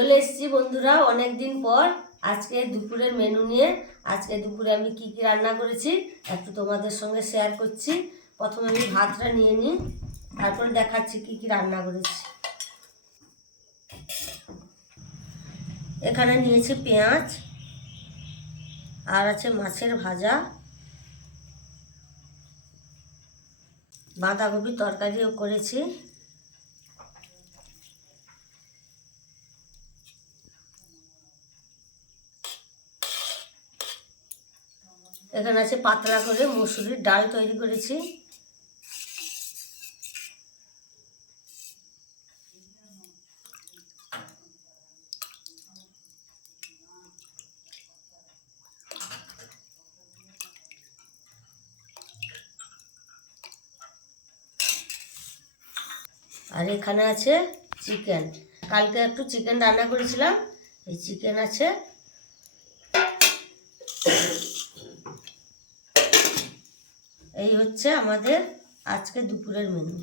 চলে এসেছি বন্ধুরা অনেক দিন পর। আজকে দুপুরের মেনু নিয়ে আজকে দুপুরে আমি কি কি রান্না করেছি একটু তোমাদের সঙ্গে শেয়ার করছি। প্রথমে আমি ভাতটা নিয়ে নিই, তারপরে দেখাচ্ছি কি কি রান্না করেছি। এখানে নিয়েছি পেঁয়াজ, আর আছে মাছের ভাজা, বাঁধাকপির তরকারিও করেছি, এখানে আছে পাতলা করে মসুরির ডাল তৈরি করেছি, আর এখানে আছে চিকেন। কালকে একটু চিকেন রান্না করেছিলাম, এই চিকেন আছে। এই হচ্ছে আমাদের আজকে দুপুরের মেনু।